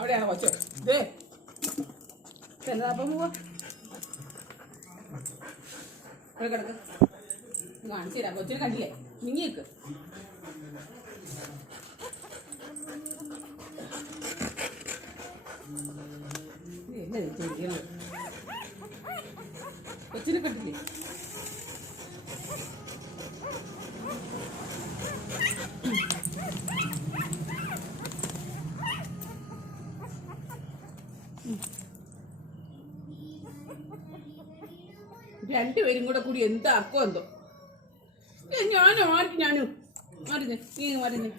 അവിടെയാണ് കൊച്ചു? ദേ. എന്നാ അപ്പം പോവാ? കിടക്ക്. കാണിച്ചു തരാം. കൊച്ചിനെ കണ്ടില്ലേ? നീങ്ങി ഇത്? കൊച്ചിനെ കണ്ടില്ലേ? രണ്ടുപേരും കൂടെ കൂടി എന്തോ ഞാൻ ഞാനോ ആർക്ക് ഞാനും? മരുന്ന് നീ മരുന്ന്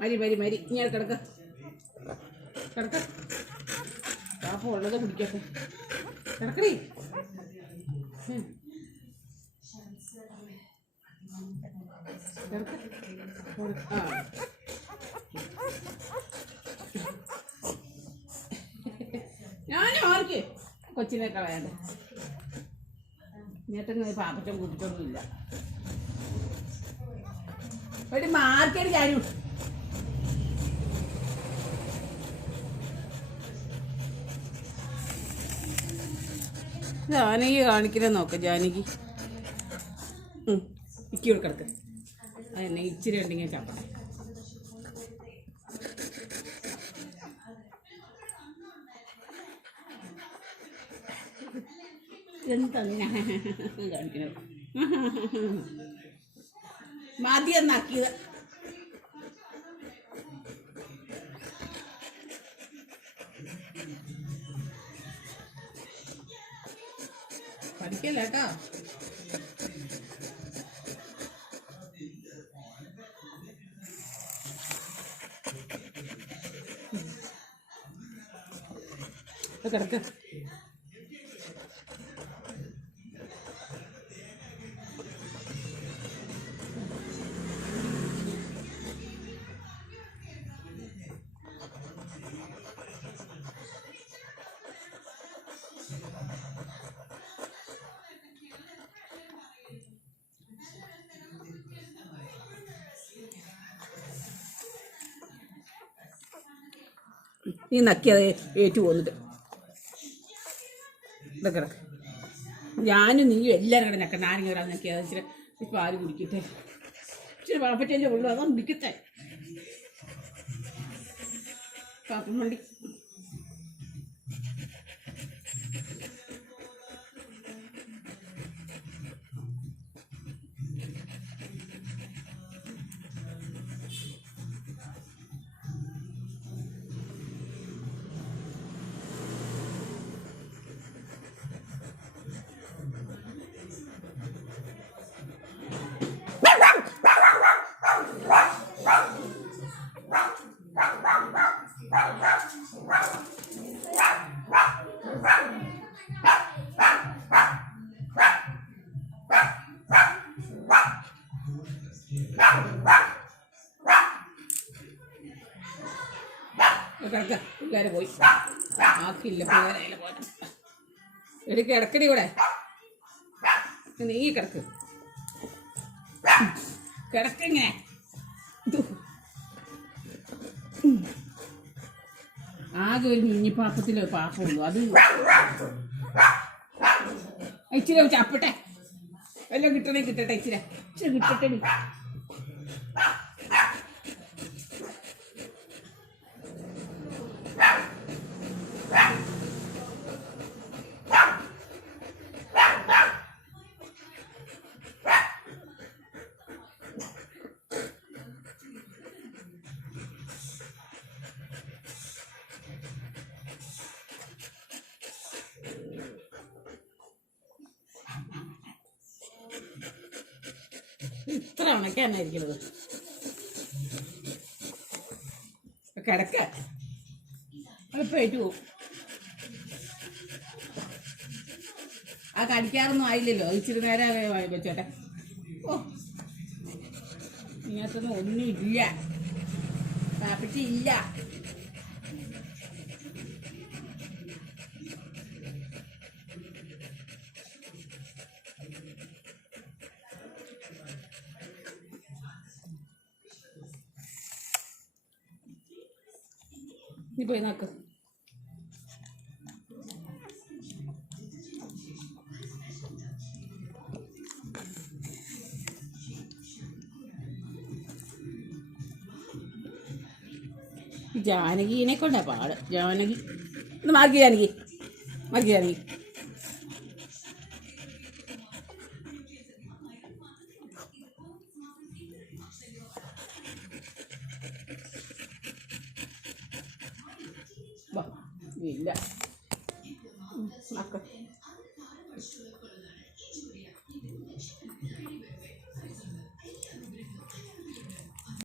മരി മരി മരി. ഇങ്ങനെ കിടക്ക. കിടക്ക. ഉള്ളത് കുടിക്കട്ടെ. കിടക്കണേ. ഞാനും ആർക്ക്? കൊച്ചിനെ കളയാണ്ട് നേട്ടങ്ങ് പാപ്പറ്റം കുടിച്ചൊന്നുമില്ല ഒരു മാർക്കറ്റ് ഞാനും ജാനകി കാണിക്കുന്നത് നോക്ക ജാനകി. ഇക്കി കിടക്ക്. അതെന്നെ ഇച്ചിരി ഉണ്ടെങ്കിൽ ചപ്പട്ടെ എന്താണ് കാണിക്കണം കാണിക്കുന്നത് മതിയം പഠിക്കല്ല കേട്ടോ കിടക്ക്. നീ നക്കിയത് ഏറ്റു പോന്നിട്ട് ഇതൊക്കെ കിടക്ക്. ഞാനും നീയും എല്ലാവരും കൂടെ നക്കണം. ആരെങ്കിലും ഒരാൾ നക്കിയത് ഇച്ചിരി ഇപ്പം ആര് കുടിക്കട്ടെ. ഇച്ചിരി വളപ്പറ്റേന്റെ ഉള്ളൂ. അതാ കുടിക്കട്ടെ പാപ്പം വണ്ടി കിടക്ക പിള്ളേരെ പോയി. ആക്കില്ല പിള്ളേരെ പോയി. എടുക്ക ഇടക്കടി കൂടെ നീ കിടക്ക്. കിടക്കിങ്ങനെ ആകെ ഒരു മിഞ്ഞിപ്പാപ്പത്തിലെ പാപ്പുള്ളൂ അത് ഇച്ചിരി ചപ്പട്ടെ എല്ലാം കിട്ടണേ കിട്ടട്ടെ ഇച്ചിരി. ഇച്ചിരി കിട്ടട്ടെ. നീ. ഉണക്കാനായിരിക്കുന്നത് കിടക്ക. എളുപ്പമായിട്ട് പോവും ആ കടിക്കാറൊന്നും ആയില്ലല്ലോ. ഇച്ചിരി നേരം വെച്ചോട്ടെ ഓ. ഇങ്ങനത്തൊന്നും ഒന്നും ഇല്ല നീ പോയി നോക്ക് ജാനകിനെ കൊണ്ടാ പാട്. ജാനകി. ഒന്ന് മാർക്ക് ജാനകി. മാർക്ക് ജാനകി. ഇല്ല.